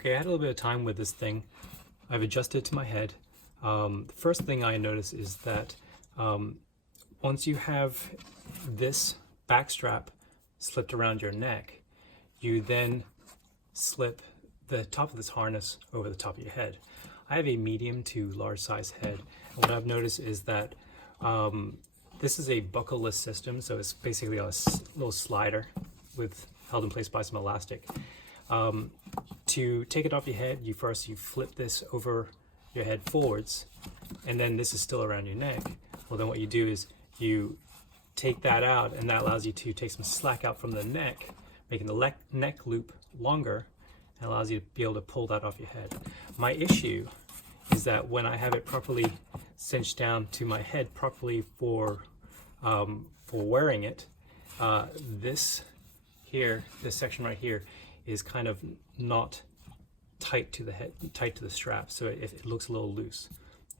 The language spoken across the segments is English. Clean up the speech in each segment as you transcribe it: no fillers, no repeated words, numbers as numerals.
Okay, I had a little bit of time with this thing. I've adjusted it to my head. The first thing I notice is that once you have this back strap slipped around your neck, you then slip the top of this harness over the top of your head. I have a medium to large size head, and what I've noticed is that this is a buckleless system, so it's basically a little slider with held in place by some elastic. To take it off your head, you flip this over your head forwards, and then this is still around your neck. Well, then what you do is you take that out, and that allows you to take some slack out from the neck, making the neck loop longer, and allows you to be able to pull that off your head. My issue is that when I have it properly cinched down to my head properly for wearing it, this section right here is kind of not tight to the head, tight to the strap, so it looks a little loose.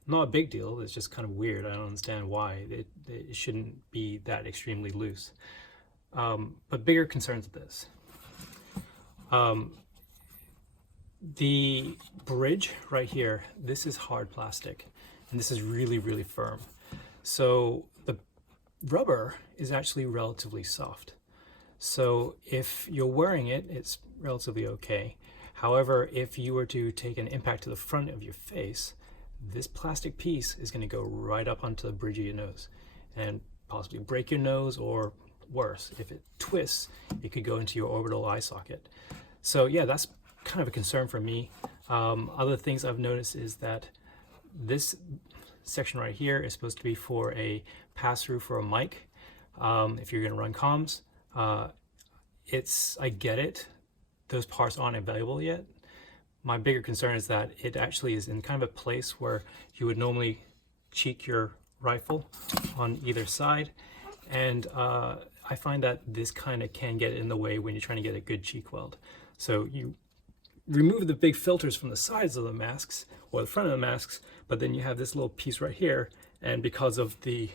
Not a big deal, it's just kind of weird. I don't understand why it shouldn't be that extremely loose. But bigger concerns with this. The bridge right here, this is hard plastic, and this is really, really firm. So the rubber is actually relatively soft. So if you're wearing it, it's relatively okay. However, if you were to take an impact to the front of your face, this plastic piece is going to go right up onto the bridge of your nose and possibly break your nose, or worse, if it twists, it could go into your orbital eye socket. So yeah, that's kind of a concern for me. Other things I've noticed is that this section right here is supposed to be for a pass-through for a mic. If you're going to run comms, I get it. Those parts aren't available yet. My bigger concern is that it actually is in kind of a place where you would normally cheek your rifle on either side, and I find that this kind of can get in the way when you're trying to get a good cheek weld. So you remove the big filters from the sides of the masks or the front of the masks, but then you have this little piece right here, and because of the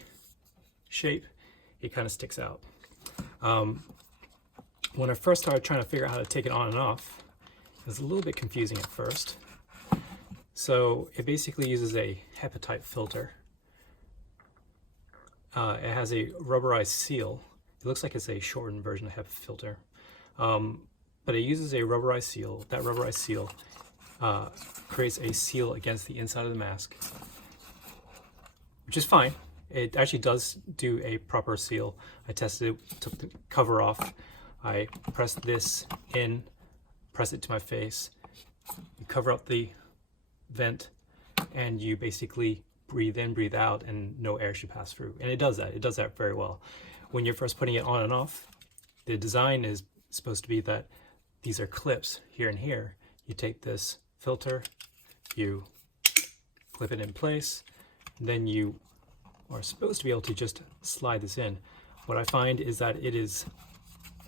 shape, it kind of sticks out. When I first started trying to figure out how to take it on and off, it was a little bit confusing at first. So it basically uses a HEPA type filter. It has a rubberized seal. It looks like it's a shortened version of HEPA filter. But it uses a rubberized seal. That rubberized seal creates a seal against the inside of the mask, which is fine. It actually does do a proper seal. I tested it, took the cover off. I pressed this in, press it to my face. You cover up the vent, and you basically breathe in, breathe out, and no air should pass through. And it does that. It does that very well. When you're first putting it on and off, the design is supposed to be that these are clips here and here. You take this filter, you clip it in place, then you are supposed to be able to just slide this in. What I find is that it is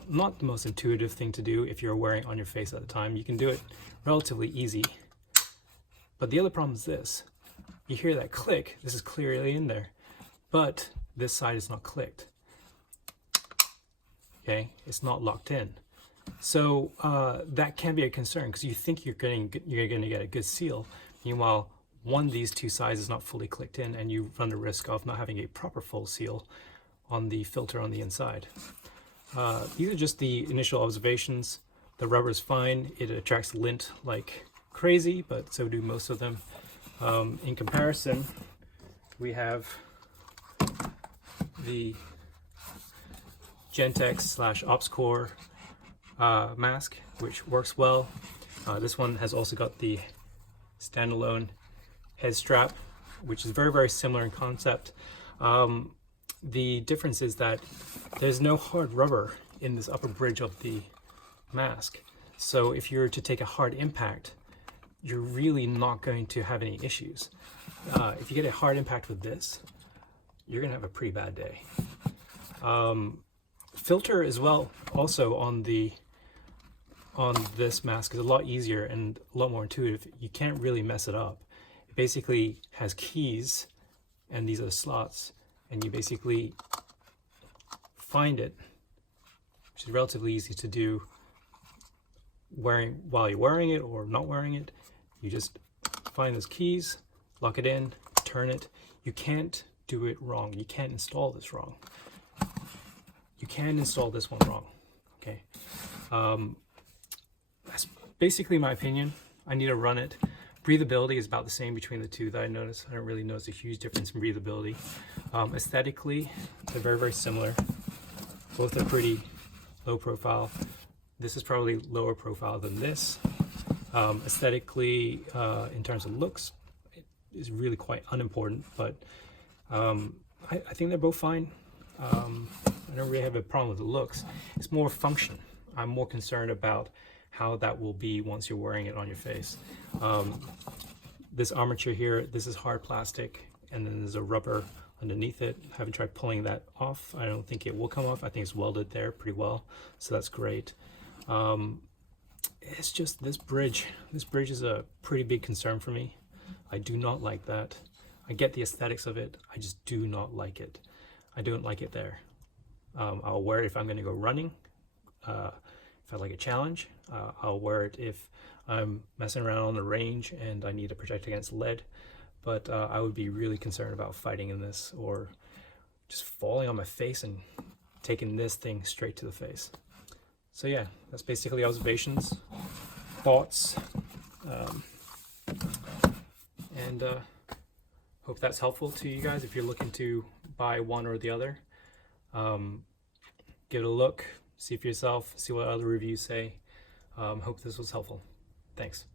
not the most intuitive thing to do if you're wearing it on your face at the time. You can do it relatively easy. But the other problem is this. You hear that click, this is clearly in there, but this side is not clicked. Okay, it's not locked in. So that can be a concern, because you think you're going to get a good seal. Meanwhile, one of these two sides is not fully clicked in, and you run the risk of not having a proper full seal on the filter on the inside. These are just the initial observations. The rubber is fine. It attracts lint like crazy, but so do most of them. In comparison, we have the Gentex / OpsCore mask, which works well. This one has also got the standalone head strap, which is very, very similar in concept. The difference is that there's no hard rubber in this upper bridge of the mask. So if you were to take a hard impact, you're really not going to have any issues. If you get a hard impact with this, you're gonna have a pretty bad day. Filter as well, also on this mask, is a lot easier and a lot more intuitive. You can't really mess it up. It basically has keys, and these are the slots, and you basically find it, which is relatively easy to do while you're wearing it or not wearing it. You just find those keys, lock it in, turn it. You can't do it wrong. You can't install this wrong. You can install this one wrong. Okay. That's basically my opinion. I need to run it. Breathability is about the same between the two that I noticed. I don't really notice a huge difference in breathability. Aesthetically, they're very, very similar. Both are pretty low profile. This is probably lower profile than this. Aesthetically, in terms of looks, it is really quite unimportant, but I think they're both fine. I don't really have a problem with the looks. It's more function. I'm more concerned about how that will be once you're wearing it on your face. This armature here, this is hard plastic, and then there's a rubber underneath it. I haven't tried pulling that off. I don't think it will come off. I think it's welded there pretty well, so that's great. It's just this bridge. This bridge is a pretty big concern for me. I do not like that. I get the aesthetics of it. I just do not like it. I don't like it there. I'll wear it if I'm going to go running. If I like a challenge, I'll wear it if I'm messing around on the range and I need to protect against lead. But I would be really concerned about fighting in this or just falling on my face and taking this thing straight to the face. So yeah, that's basically observations, thoughts, and hope that's helpful to you guys if you're looking to buy one or the other. Give it a look, see for yourself, see what other reviews say. Hope this was helpful. Thanks.